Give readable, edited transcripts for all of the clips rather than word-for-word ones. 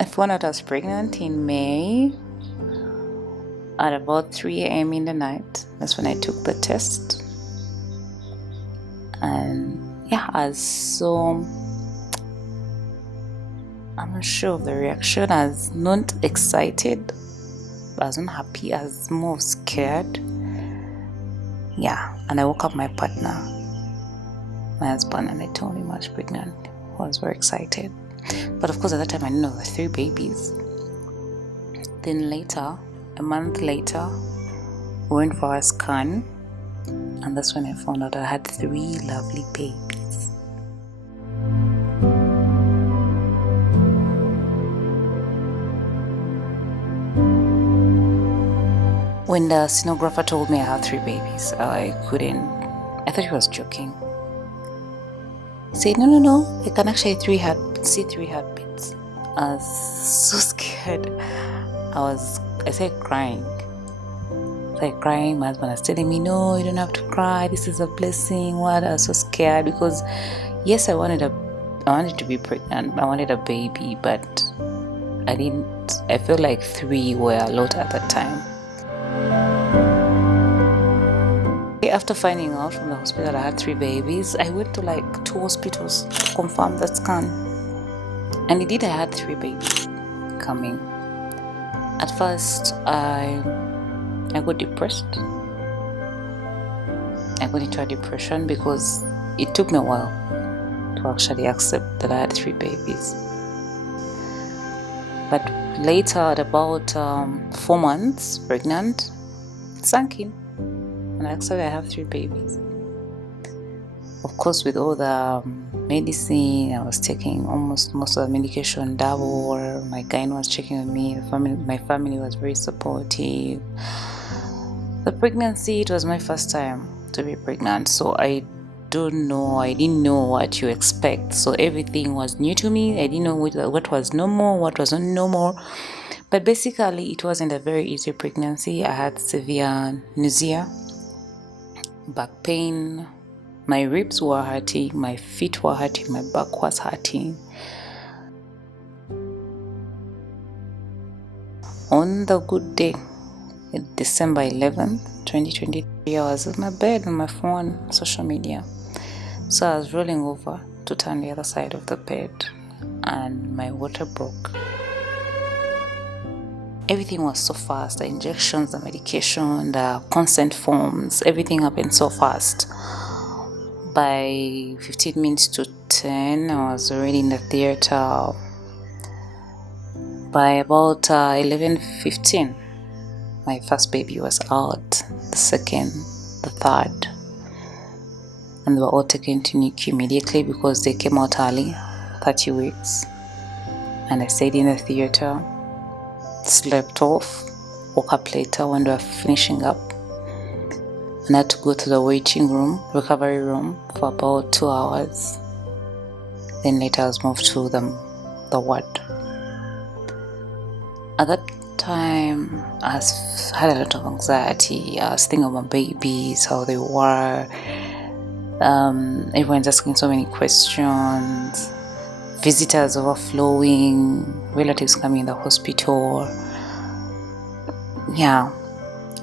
I found out I was pregnant in May at about 3 a.m. in the night. That's when I took the test. And yeah, I was so, I'm not sure of the reaction. I was not excited, I wasn't happy, I was more scared. Yeah, and I woke up my partner, my husband, and I told him I was pregnant. I was very excited. But of course, at that time, I didn't know there were 3 babies. Then later, a month later, we went for a scan, and that's when I found out I had 3 lovely babies. When the sonographer told me I had 3 babies, I thought he was joking. He said, no, I can actually see 3 heartbeats. I was so scared. I started crying. My husband was telling me, no, you don't have to cry, this is a blessing. What? I was so scared because yes, I wanted to be pregnant, I wanted a baby, but I felt like 3 were a lot at that time. After finding out from the hospital that I had 3 babies, I went to like 2 hospitals to confirm that scan. And indeed, I had 3 babies coming. At first, I got depressed. I got into a depression because it took me a while to actually accept that I had 3 babies. But later, at about 4 months pregnant, it sank in. And actually I have 3 babies. Of course, with all the medicine, I was taking almost most of the medication double, or my gynae was checking on me. My family was very supportive. The pregnancy, it was my first time to be pregnant, so I didn't know what to expect. So everything was new to me. I didn't know what was normal, what wasn't normal. But basically, it wasn't a very easy pregnancy. I had severe nausea, back pain, my ribs were hurting, my feet were hurting, my back was hurting. On the good day, December 11th, 2023, I was in my bed on my phone, social media. So I was rolling over to turn the other side of the bed and my water broke. Everything was so fast, the injections, the medication, the consent forms, everything happened so fast. By 15 minutes to 10, I was already in the theater. By about 11:15, my first baby was out, the second, the third. And they were all taken to NICU immediately because they came out early, 30 weeks. And I stayed in the theater, slept off, woke up later when they were finishing up, and I had to go to the waiting room, recovery room, for about 2 hours. Then later I was moved to the ward. At that time, I had a lot of anxiety. I was thinking about babies, how they were. Everyone's asking so many questions. Visitors overflowing, relatives coming in the hospital. Yeah,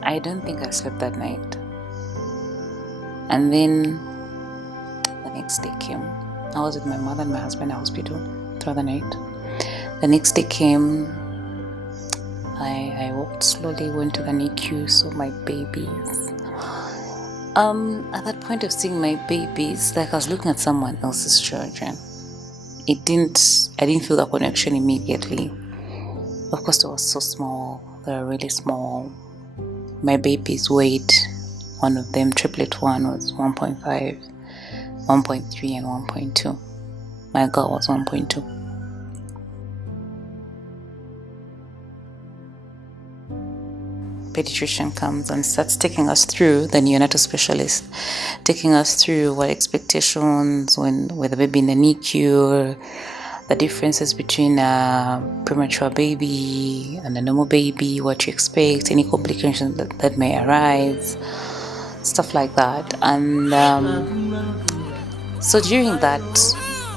I don't think I slept that night. And then the next day came. I was with my mother and my husband in the hospital throughout the night. The next day came. I walked slowly, went to the NICU, saw my babies. At that point of seeing my babies, like I was looking at someone else's children. I didn't feel the connection immediately. Of course, they were so small. They were really small. My babies weighed, one of them, triplet one, was 1.5, 1.3, and 1.2. My girl was 1.2. Pediatrician comes and starts taking us through, the neonatal specialist, taking us through what expectations with the baby in the NICU, the differences between a premature baby and a normal baby, what to expect, any complications that may arise, stuff like that. And so during that,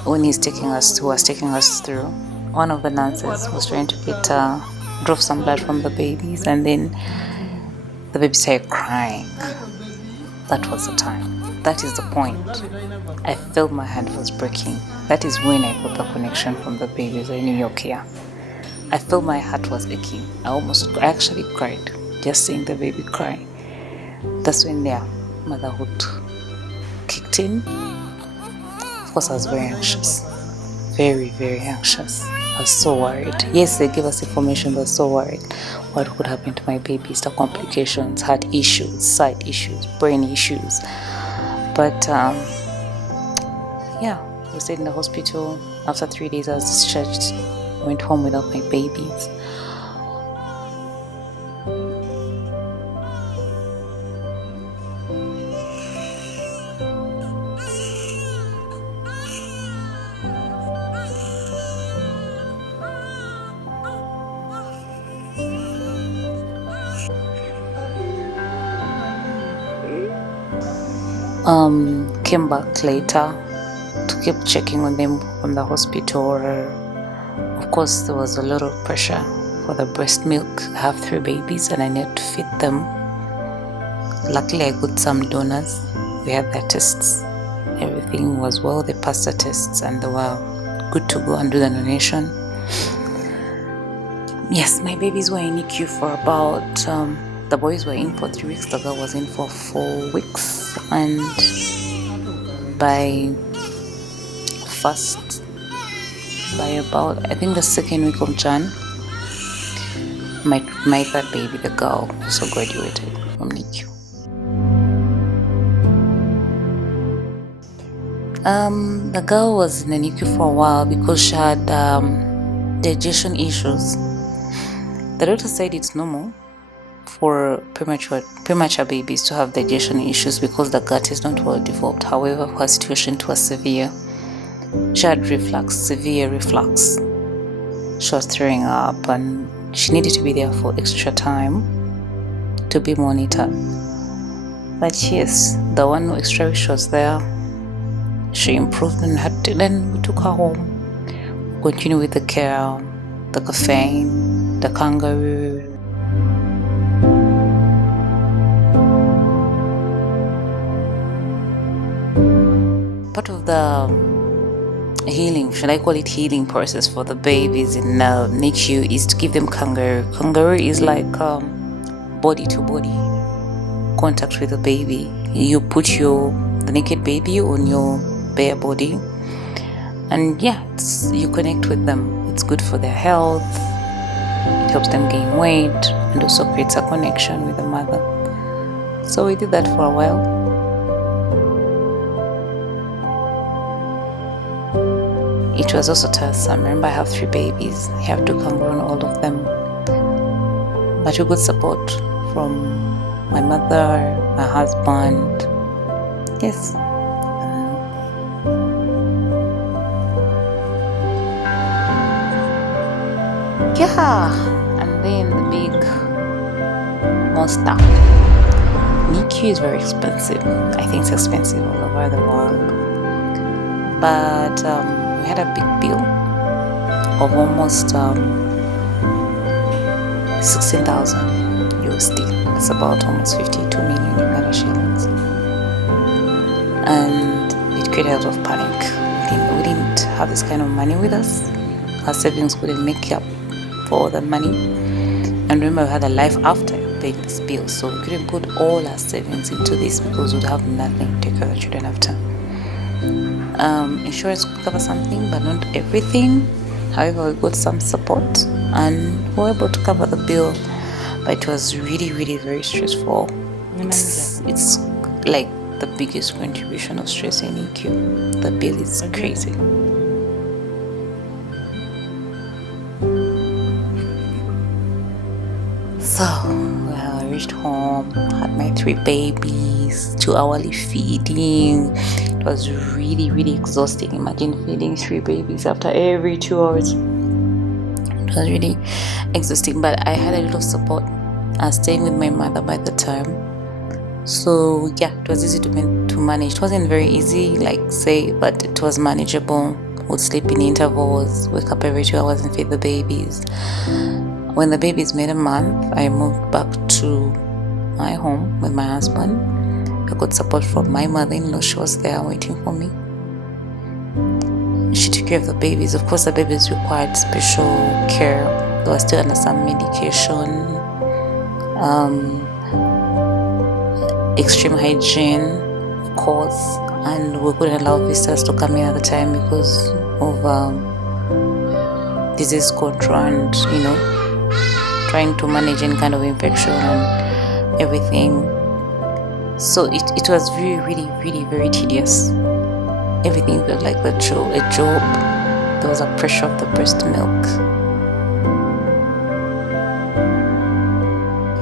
when he was taking us through one of the nurses was trying to draw some blood from the babies, and then the baby started crying. That was the time. That is the point. I felt my heart was breaking. That is when I got the connection from the babies. I knew you're here. I felt my heart was aching. I actually cried just seeing the baby cry. That's when their motherhood kicked in. Of course, I was very anxious. Very, very anxious. I was so worried. Yes, they gave us information, but so worried. What could happen to my babies? The complications, heart issues, sight issues, brain issues. But yeah, we stayed in the hospital. After 3 days, I was discharged. I went home without my babies. Came back later to keep checking on them from the hospital. Of course, there was a lot of pressure for the breast milk. I have 3 babies and I need to feed them. Luckily, I got some donors. We had their tests. Everything was well. They passed the tests and they were good to go and do the donation. Yes, my babies were in NICU for about, the boys were in for 3 weeks, the girl was in for 4 weeks. And by about, I think the 2nd week of Jan, my third baby, the girl, also graduated from NICU. The girl was in the NICU for a while because she had digestion issues. The doctor said it's normal for premature babies to have digestion issues because the gut is not well developed. However, her situation was severe. She had severe reflux. She was throwing up and she needed to be there for extra time to be monitored. But yes, the 1 extra week she was there, she improved and then we took her home. Continue with the care, the caffeine, the kangaroo. Part of the healing, should I call it healing process for the babies in NICU is to give them kangaroo. Kangaroo is like body to body contact with the baby. You put the naked baby on your bare body and yeah, you connect with them. It's good for their health. It helps them gain weight and also creates a connection with the mother. So we did that for a while. It was also tiresome. Remember, I have 3 babies. I have to come on all of them. But we got support from my mother, my husband. Yes. Yeah. And then the big monster. NICU is very expensive. I think it's expensive all over the world. But we had a big bill of almost 16,000 USD. It's about almost 52 million Uganda shillings. And it created a lot of panic. We didn't have this kind of money with us. Our savings couldn't make up for all the money. And remember, we had a life after paying this bill, so we couldn't put all our savings into this because we'd have nothing to take care of the children after. Insurance could cover something, but not everything. However, we got some support and we were able to cover the bill. But it was really, really very stressful. It's like the biggest contribution of stress in NICU. The bill is crazy. So, well, I reached home, had my 3 babies, 2 hourly feeding. It was really, really exhausting. Imagine feeding 3 babies after every 2 hours. It was really exhausting, but I had a lot of support. I was staying with my mother by the time. So yeah, it was easy to manage. It wasn't very easy, but it was manageable. would sleep in intervals, wake up every 2 hours and feed the babies. When the babies made a month, I moved back to my home with my husband. I got support from my mother-in-law. She was there waiting for me. She took care of the babies. Of course, the babies required special care. They were still under some medication, extreme hygiene, of course, and we couldn't allow visitors to come in at the time because of disease control and, trying to manage any kind of infection and everything. So it was really, really, really very tedious. Everything felt like a job. There was a pressure of the breast milk.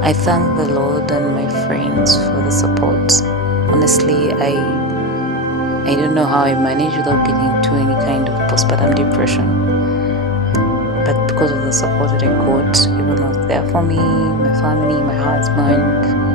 I thank the Lord and my friends for the support. Honestly, I don't know how I managed without getting into any kind of postpartum depression. But because of the support that I got, everyone was there for me, my family, my husband.